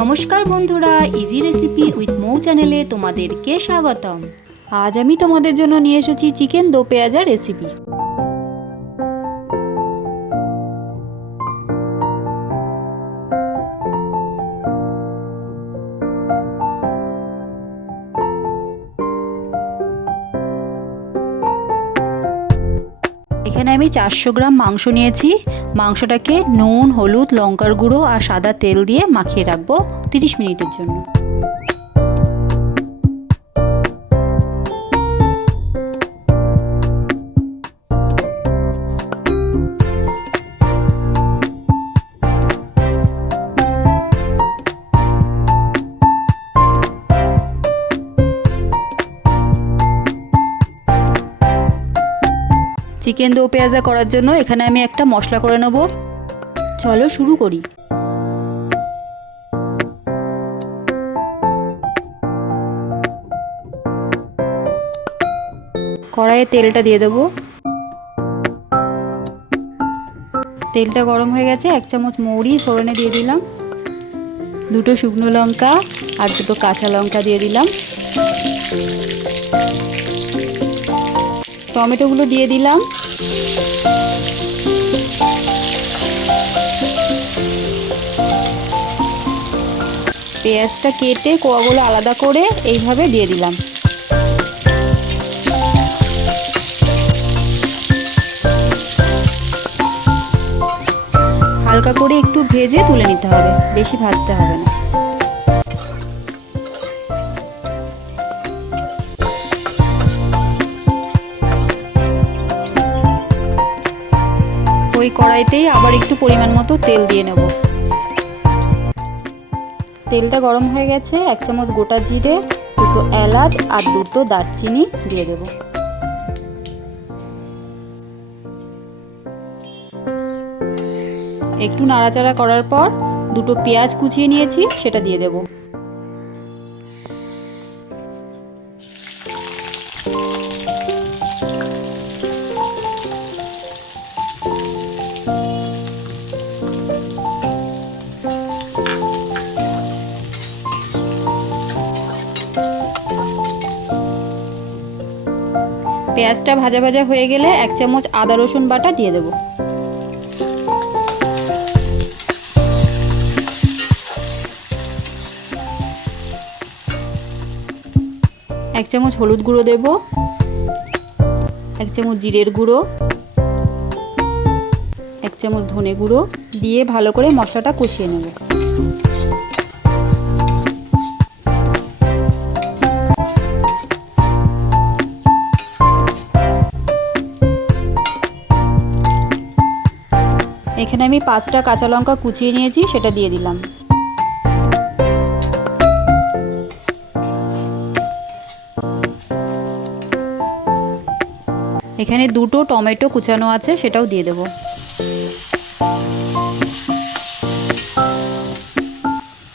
নমস্কার বন্ধুরা, easy recipe with মৌ চ্যানেলে তোমাদেরকে স্বাগতম। আজ আমি তোমাদের জন্য নিয়ে এসেছি চিকেন দো পেঁয়াজা রেসিপি। এখানে আমি 400 গ্রাম মাংস নিয়েছি। মাংসটাকে নুন, হলুদ, লঙ্কার গুঁড়ো আর সাদা তেল দিয়ে মাখিয়ে রাখবো 30 মিনিটের জন্য। চিকেন দো পেঁয়াজা করার জন্য এখানে আমি একটা মশলা করে নেব। চলো শুরু করি। কড়াইয়ে তেলটা দিয়ে দেবো। তেলটা গরম হয়ে গেছে, 1 চামচ মৌরি ফোড়নে দিয়ে দিলাম, 2টো শুকনো লঙ্কা আর 2টো কাঁচা লঙ্কা দিয়ে দিলাম। টমেটোগুলো দিয়ে দিলাম। পেঁয়াজটা কেটে কোয়াগুলো আলাদা করে এইভাবে দিয়ে দিলাম। হালকা করে একটু ভেজে তুলে নিতে হবে, বেশি ভাজতে হবে না। ওই কড়াইতেই আবার একটু পরিমাণ মতো তেল দিয়ে নেব। তেলটা গরম হয়ে গেছে, 1 চামচ গোটা জিরে, 2টো এলাচ আর 2টো দারচিনি দিয়ে দেব। একটু নাড়াচাড়া করার পর 2টো পেঁয়াজ কুচিয়ে নিয়েছি, সেটা দিয়ে দেব। পেঁয়াজটা ভাজা ভাজা হয়ে গেলে 1 চামচ আদা রসুন বাটা দিয়ে দেব। এক চামচ হলুদ গুঁড়ো দেব, 1 চামচ জিরের গুঁড়ো, 1 চামচ ধনে গুঁড়ো দিয়ে ভালো করে মশলাটা কষিয়ে নেব। এখানে আমি 5টা কাঁচা লঙ্কা কুচিয়ে নিয়েছি, সেটা দিয়ে দিলাম। এখানে 2টো টমেটো কুচানো আছে, সেটাও দিয়ে দেব।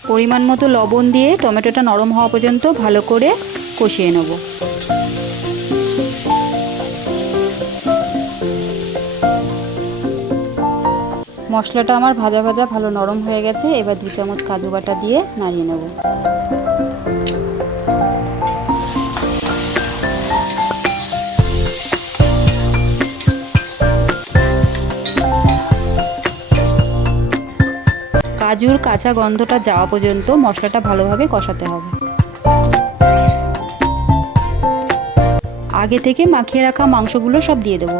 পরিমাণ মতো লবণ দিয়ে টমেটোটা নরম হওয়া পর্যন্ত ভালো করে কষিয়ে নেব। মশলাটা আমার ভাজা ভাজা ভালো নরম হয়ে গেছে। এবার 2 চামচ কাজু বাটা দিয়ে নাড়িয়ে নেব। কাজুর কাঁচা গন্ধটা যাওয়া পর্যন্ত মশলাটা ভালোভাবে কষাতে হবে। আগে থেকে মাখিয়ে রাখা মাংসগুলো সব দিয়ে দেবো।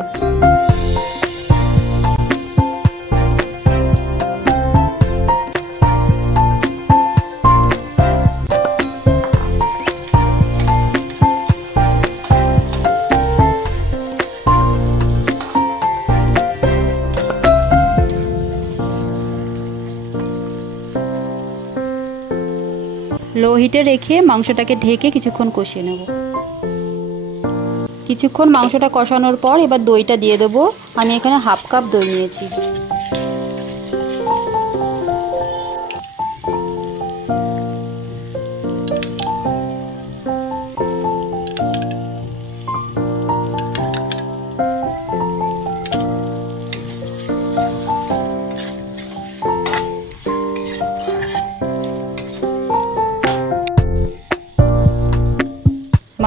লো হিটে রেখে মাংসটাকে ঢেকে কিছুক্ষণ কষিয়ে নেব। কিছুক্ষণ মাংসটা কষানোর পর এবার দইটা দিয়ে দেবো। আমি এখানে 1/2 কাপ দই নিয়েছি।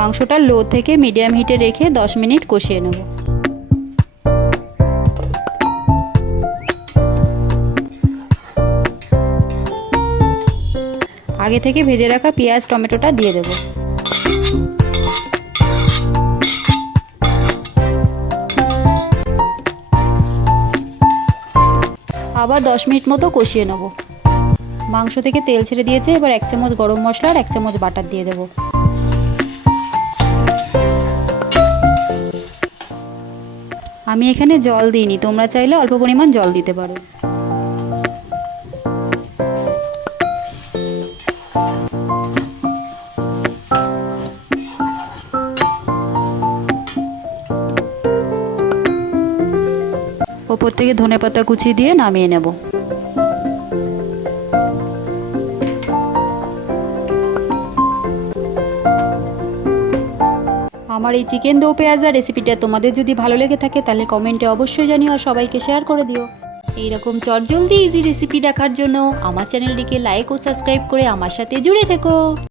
মাংসটা লো থেকে মিডিয়াম হিটে রেখে 10 মিনিট কষিয়ে নেব। আগে থেকে ভেজে রাখা পেঁয়াজ টমেটোটা দিয়ে দেব। আবার 10 মিনিট মতো কষিয়ে নেব। মাংস থেকে তেল ছেড়ে দিয়েছে, এবার 1 চামচ গরম মশলা আর 1 চামচ বাটার দিয়ে দেব। আমি এখানে জল দিইনি, তোমরা চাইলে অল্প পরিমাণ জল দিতে পারো। ওপর থেকে ধনেপাতা কুচি দিয়ে নামিয়ে নেব। আমার এই চিকেন দো পেঁয়াজা রেসিপিটা তোমাদের যদি ভালো লেগে থাকে তাহলে কমেন্টে অবশ্যই জানিও আর সবাইকে শেয়ার করে দিও। এইরকম চটজলদি ইজি রেসিপি দেখার জন্য আমার চ্যানেলটিকে লাইক ও সাবস্ক্রাইব করে আমার সাথে জুড়ে থেকো।